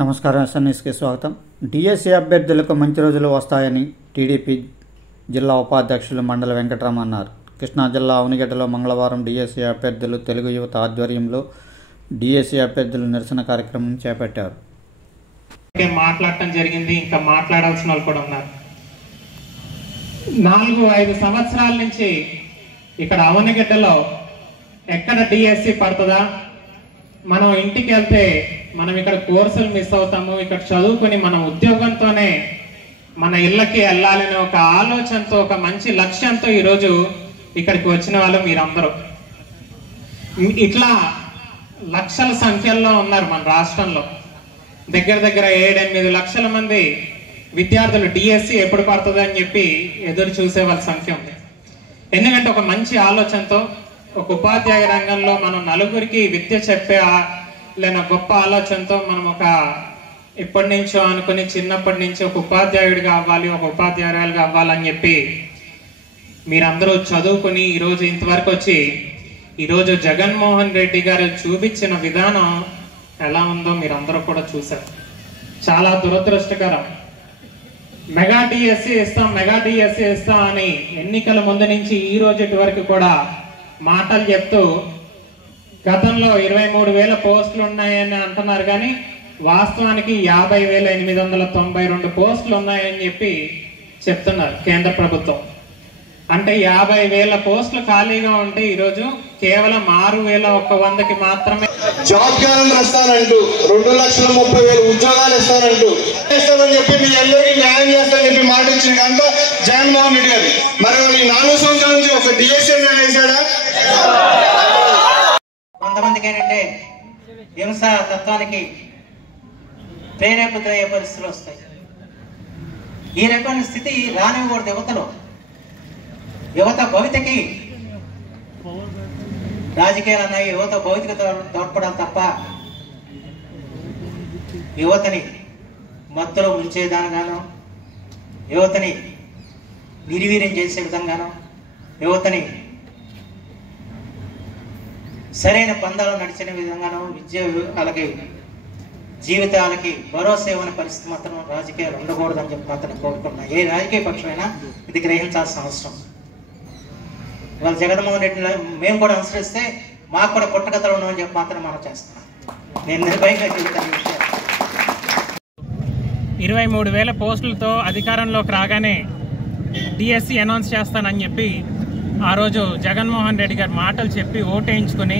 నమస్కారం. ఎస్ఎన్ఎస్కి స్వాగతం. డిఎస్సి అభ్యర్థులకు మంచి రోజులు వస్తాయని టీడీపీ జిల్లా ఉపాధ్యక్షులు మండల వెంకటరామ అన్నారు. కృష్ణా జిల్లా అవనిగడ్డలో మంగళవారం డిఎస్సి అభ్యర్థులు తెలుగు యువత ఆధ్వర్యంలో డిఎస్సి అభ్యర్థులు నిరసన కార్యక్రమం చేపట్టారు. మాట్లాడటం జరిగింది. ఇంకా మాట్లాడాల్సిన వాళ్ళు కూడా ఉన్నారు. 4-5 సంవత్సరాల నుంచి ఇక్కడ అవనిగడ్డలో ఎక్కడ డిఎస్సి పడుతుందా, మనం ఇంటికి వెళ్తే మనం ఇక్కడ కోర్సులు మిస్ అవుతాము, ఇక్కడ చదువుకొని మన ఉద్యోగంతోనే మన ఇళ్ళకి వెళ్ళాలనే ఒక ఆలోచనతో, ఒక మంచి లక్ష్యంతో ఈరోజు ఇక్కడికి వచ్చిన వాళ్ళు మీరందరూ. ఇట్లా లక్షల సంఖ్యల్లో ఉన్నారు మన రాష్ట్రంలో. దగ్గర 7-8 లక్షల మంది విద్యార్థులు డిఎస్సి ఎప్పుడు పడుతుంది అని చెప్పి ఎదురు చూసే వాళ్ళ సంఖ్య ఉంది. ఎందుకంటే ఒక మంచి ఆలోచనతో, ఒక ఉపాధ్యాయ రంగంలో మనం నలుగురికి విద్య చెప్పే లేని గొప్ప ఆలోచనతో మనం ఒక ఇప్పటి నుంచో అనుకుని చిన్నప్పటి నుంచి ఒక ఉపాధ్యాయుడిగా అవ్వాలి, ఒక ఉపాధ్యాయురాలుగా అవ్వాలని చెప్పి మీరందరూ చదువుకుని ఈరోజు ఇంతవరకు వచ్చి ఈరోజు జగన్మోహన్ రెడ్డి గారు చూపించిన విధానం ఎలా ఉందో మీరందరూ కూడా చూశారు. చాలా దురదృష్టకరం. మెగా డిఎస్సి ఇస్తాం అని ఎన్నికల ముందు నుంచి ఈ రోజు వరకు కూడా మాటలు చెప్తూ గతంలో 23,000 పోస్టులు ఉన్నాయని అంటున్నారు, కానీ వాస్తవానికి 50,892 పోస్టులు ఉన్నాయని చెప్పి చెప్తున్నారు కేంద్ర ప్రభుత్వం. అంటే 50,000 పోస్టులు ఖాళీగా ఉంటే ఈరోజు కేవలం 6,100కి మాత్రమే జాబ్ క్యాలెండర్ ఇస్తానంటూ 2,30,000 ఉద్యోగాలు ఇస్తానని చెప్పి మీ అందరికీ న్యాయం చేస్తానని చెప్పి మాట ఇచ్చిన కనుక జగన్మోహన్ రెడ్డి గారు మరి ఈ 4 సంవత్సరాల నుంచి ఒక డిఎస్సీ వేసాడా? కొంతమందికి ఏంటంటే హింసా తత్వానికి ప్రేరేపితయ్యే పరిస్థితులు వస్తాయి. ఈ రకమైన స్థితి రానివ్వకూడదు. యువత భవితకి రాజకీయాలు అన్నాయి, యువత భౌతిక తోడ్పడాలి తప్ప యువతని మత్తులో ముంచేదానిగానో, యువతని నిర్వీర్యం చేసే విధంగానో, యువతని సరైన పందాలు నడిచిన విధంగానో వాళ్ళకి జీవితాలకి భరోసా ఇవ్వని పరిస్థితి మాత్రం రాజకీయాలు ఉండకూడదని చెప్పి మాత్రం కోరుకుంటున్నా. ఏ రాజకీయ పక్షమైనా ఇది గ్రహించాల్సిన అవసరం. ఇవాళ జగన్మోహన్ రెడ్డి మేము కూడా అనుసరిస్తే మాకు కూడా పుట్టగతలు ఉన్నామని చెప్పి మాత్రం మనం చేస్తున్నాం. నేను నిర్భయంగా జీవితాన్ని 23,000 పోస్టులతో అధికారంలోకి రాగానే డిఎస్సి అనౌన్స్ చేస్తానని చెప్పి ఆ రోజు జగన్మోహన్ రెడ్డి గారు మాటలు చెప్పి ఓటేయించుకుని